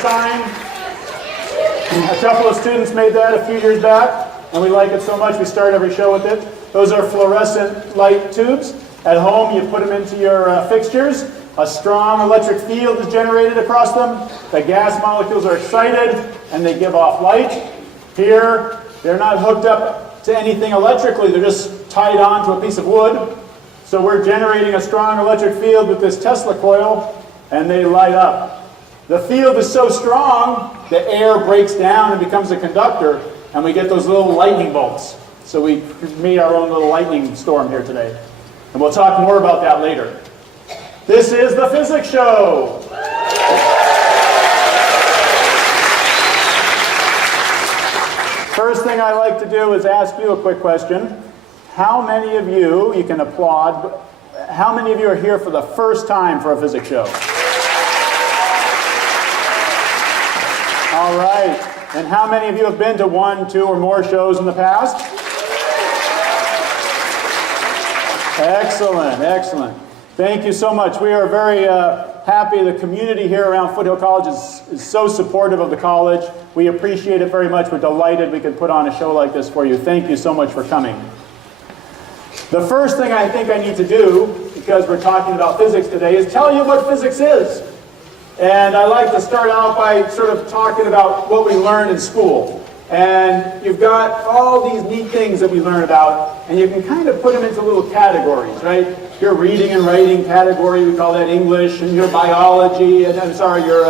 sign. A couple of students made that a few years back, and we like it so much we start every show with it. Those are fluorescent light tubes. At home, you put them into your fixtures. A strong electric field is generated across them. The gas molecules are excited, and they give off light. Here, they're not hooked up to anything electrically. They're just tied on to a piece of wood. So we're generating a strong electric field with this Tesla coil, and they light up. The field is so strong, the air breaks down and becomes a conductor, and we get those little lightning bolts. So we made our own little lightning storm here today. And we'll talk more about that later. This is the physics show. First thing I like to do is ask you a quick question. How many of you, you can applaud, but how many of you are here for the first time for a physics show? All right. And how many of you have been to 1, 2, or more shows in the past? Excellent, excellent. Thank you so much. We are very happy. The community here around Foothill College is so supportive of the college. We appreciate it very much. We're delighted we can put on a show like this for you. Thank you so much for coming. The first thing I think I need to do, because we're talking about physics today, is tell you what physics is. And I like to start out by sort of talking about what we learned in school. And you've got all these neat things that we learn about, and you can kind of put them into little categories, right? Your reading and writing category, we call that English, and your biology, and I'm sorry, your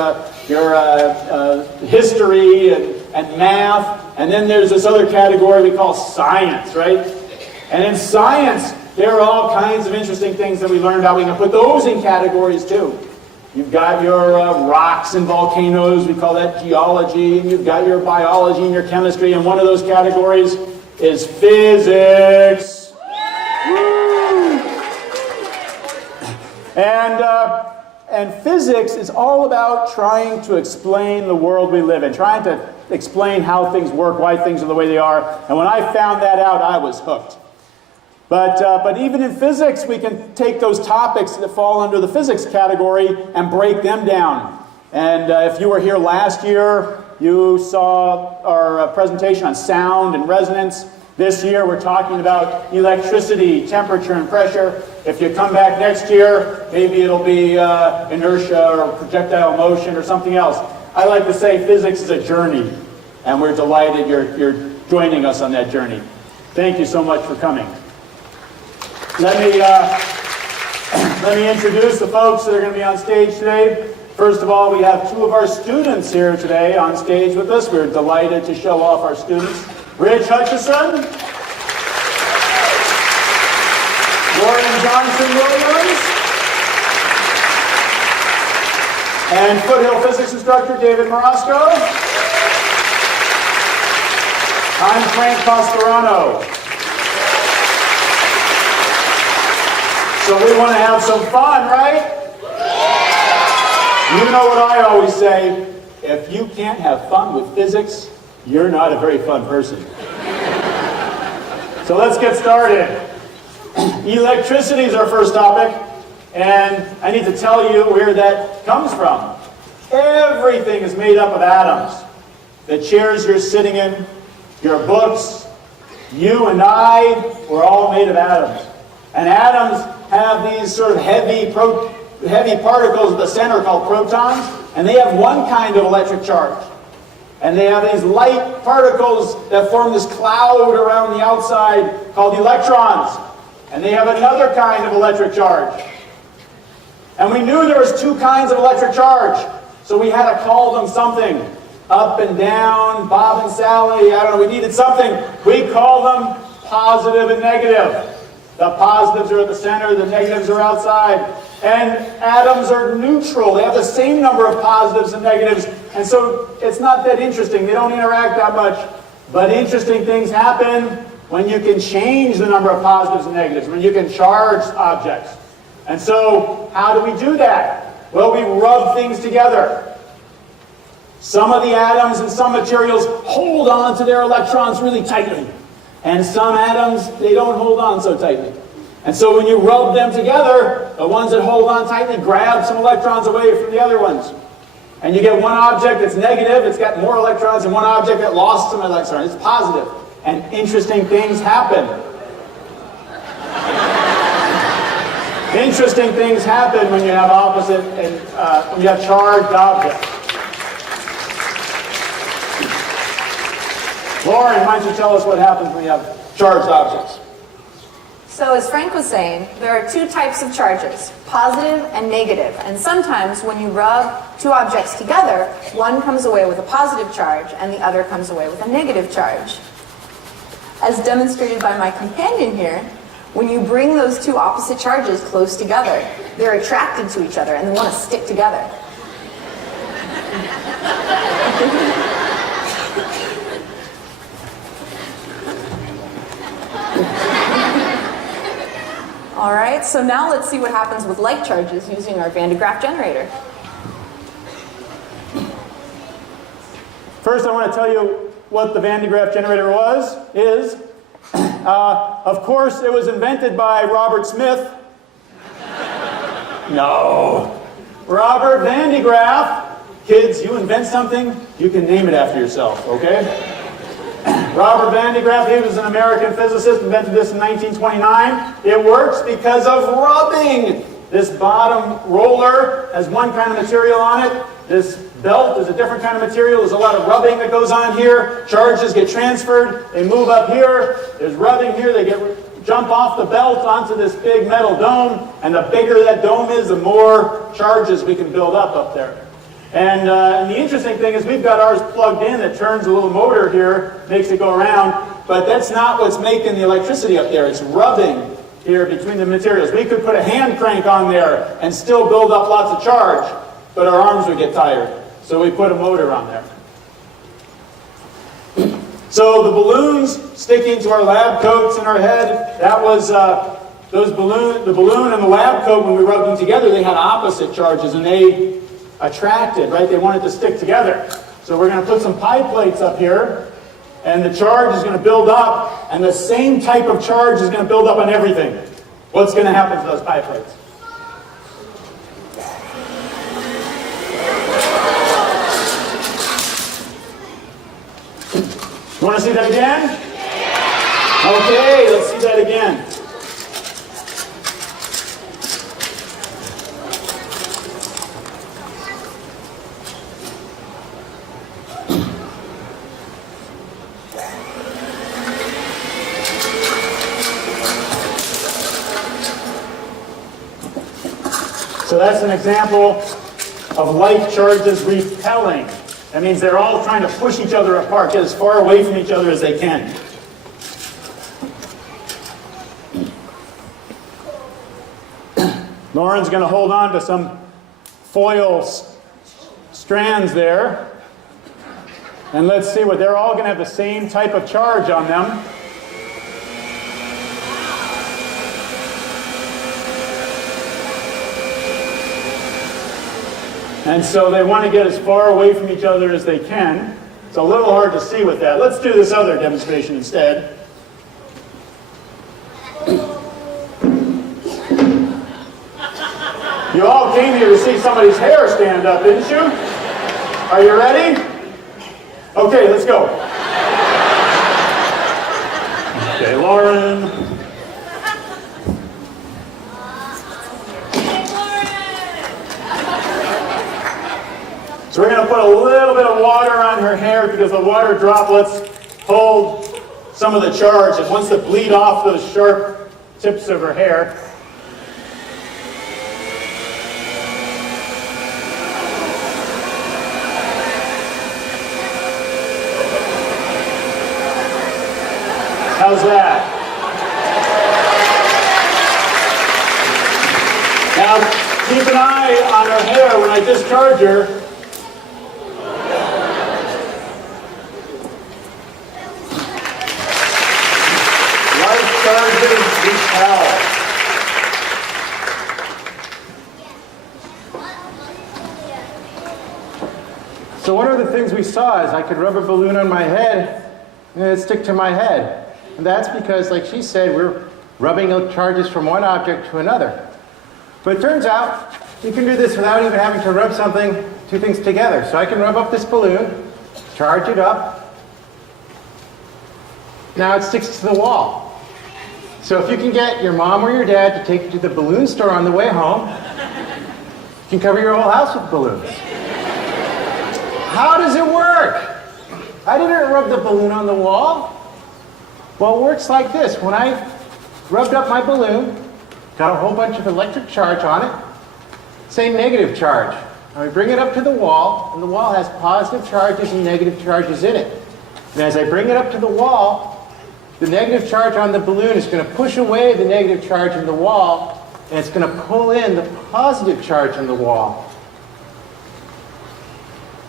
history and math. And then there's this other category we call science, right? And in science, there are all kinds of interesting things that we learned about. We can put those in categories too. You've got your rocks and volcanoes, we call that geology, and you've got your biology and your chemistry, and one of those categories is physics. Woo! And physics is all about trying to explain the world we live in, trying to explain how things work, why things are the way they are, and when I found that out, I was hooked. But even in physics, we can take those topics that fall under the physics category and break them down. And if you were here last year, you saw our presentation on sound and resonance. This year, we're talking about electricity, temperature, and pressure. If you come back next year, maybe it'll be inertia or projectile motion or something else. I like to say physics is a journey, and we're delighted you're joining us on that journey. Thank you so much for coming. Let me introduce the folks that are going to be on stage today. First of all, we have 2 of our students here today on stage with us. We're delighted to show off our students. Rich Hutchison, Lauren Johnson-Williams, and Foothill physics instructor David Morosco. I'm Frank Pastorano. So we want to have some fun, right? You know what I always say, if you can't have fun with physics, you're not a very fun person. So let's get started. Electricity is our first topic, and I need to tell you where that comes from. Everything is made up of atoms. The chairs you're sitting in, your books, you and I, we're all made of atoms. And atoms have these sort of heavy particles at the center called protons, and they have one kind of electric charge. And they have these light particles that form this cloud around the outside called electrons. And they have another kind of electric charge. And we knew there was 2 kinds of electric charge, so we had to call them something. Up and down, Bob and Sally, I don't know, we needed something. We call them positive and negative. The positives are at the center, the negatives are outside. And atoms are neutral. They have the same number of positives and negatives. And so it's not that interesting. They don't interact that much. But interesting things happen when you can change the number of positives and negatives, when you can charge objects. And so how do we do that? Well, we rub things together. Some of the atoms and some materials hold on to their electrons really tightly. And some atoms, they don't hold on so tightly. And so when you rub them together, the ones that hold on tightly grab some electrons away from the other ones. And you get one object that's negative, it's got more electrons, and one object that lost some electrons. It's positive. And interesting things happen. Interesting things happen when you have opposite and when you have charged objects. Lauren, why don't you tell us what happens when you have charged objects? So as Frank was saying, there are two types of charges, positive and negative. And sometimes when you rub two objects together, one comes away with a positive charge and the other comes away with a negative charge. As demonstrated by my companion here, when you bring those two opposite charges close together, they're attracted to each other and they want to stick together. All right, so now let's see what happens with like charges using our Van de Graaff generator. First, I want to tell you what the Van de Graaff generator is. Of course, it was invented by Robert Smith. No. Robert Van de Graaff. Kids, you invent something, you can name it after yourself, okay? Robert Van de Graaff, he was an American physicist, invented this in 1929. It works because of rubbing. This bottom roller has one kind of material on it. This belt is a different kind of material. There's a lot of rubbing that goes on here. Charges get transferred. They move up here. There's rubbing here. They jump off the belt onto this big metal dome. And the bigger that dome is, the more charges we can build up there. And the interesting thing is we've got ours plugged in that turns a little motor here, makes it go around. But that's not what's making the electricity up there. It's rubbing here between the materials. We could put a hand crank on there and still build up lots of charge, but our arms would get tired. So we put a motor on there. So the balloons sticking to our lab coats in our head, that was the balloon and the lab coat, when we rubbed them together, they had opposite charges and they attracted, right? They wanted to stick together. So we're going to put some pie plates up here, and the charge is going to build up, and the same type of charge is going to build up on everything. What's going to happen to those pie plates? You want to see that again? Okay, let's see that again. So that's an example of like charges repelling. That means they're all trying to push each other apart, get as far away from each other as they can. Lauren's going to hold on to some foil strands there. And let's see what they're all going to have the same type of charge on them. And so they want to get as far away from each other as they can. It's a little hard to see with that. Let's do this other demonstration instead. You all came here to see somebody's hair stand up, didn't you? Are you ready? Okay, let's go. Okay, Lauren. So we're going to put a little bit of water on her hair because the water droplets hold some of the charge. It wants to bleed off those sharp tips of her hair. How's that? Now, keep an eye on her hair when I discharge her. So one of the things we saw is I could rub a balloon on my head and it'd stick to my head. And that's because, like she said, we're rubbing charges from one object to another. But it turns out you can do this without even having to rub something two things together. So I can rub up this balloon, charge it up. Now it sticks to the wall. So if you can get your mom or your dad to take you to the balloon store on the way home, you can cover your whole house with balloons. How does it work? I didn't rub the balloon on the wall. Well, it works like this. When I rubbed up my balloon, got a whole bunch of electric charge on it, say negative charge. Now we bring it up to the wall, and the wall has positive charges and negative charges in it. And as I bring it up to the wall, the negative charge on the balloon is going to push away the negative charge in the wall, and it's going to pull in the positive charge in the wall.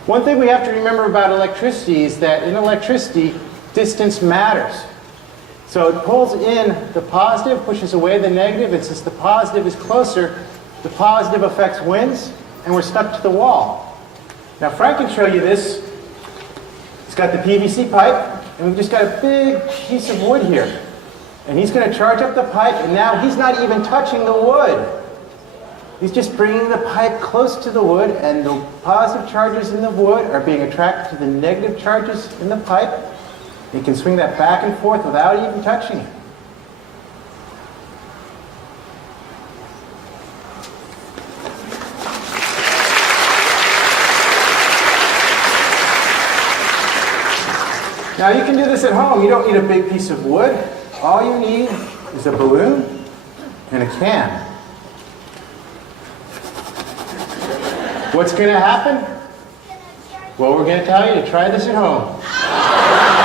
One thing we have to remember about electricity is that in electricity, distance matters. So it pulls in the positive, pushes away the negative, and since the positive is closer, the positive affects wins, and we're stuck to the wall. Now Frank can show you this. It's got the PVC pipe, and we've just got a big piece of wood here. And he's going to charge up the pipe, and now he's not even touching the wood. He's just bringing the pipe close to the wood, and the positive charges in the wood are being attracted to the negative charges in the pipe. You can swing that back and forth without even touching it. Now you can do this at home. You don't need a big piece of wood. All you need is a balloon and a can. What's going to happen? Well, we're going to tell you to try this at home.